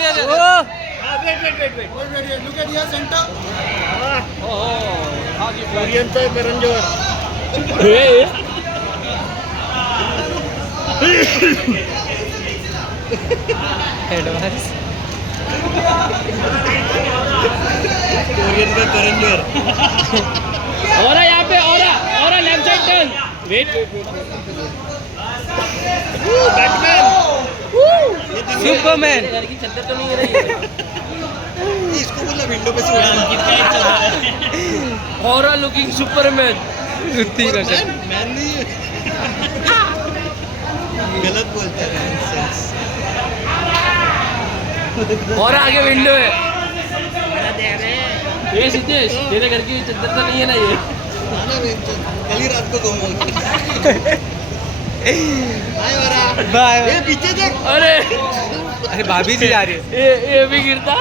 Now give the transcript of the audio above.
Wait. Look at here, center. Oriental Karanjor. Advance Oriental Karanjor. और यहाँ पे और left side turn wait Batman. Superman इसको बोला विंडो पे से उड़ाना। और लुकिंग सुपरमैन जुत्ती का शर्ट मैन नहीं है। गलत बोलता है nonsense। और आगे विंडो है ये सिद्धेश तेरे घर की चद्दर तो नहीं है ना ये आना बेंचो। कल ही रात को कहूँगा। बाय वरा। बाय ये पीछे देख। अरे अरे भाभी जी आ रही है ये भी गिरता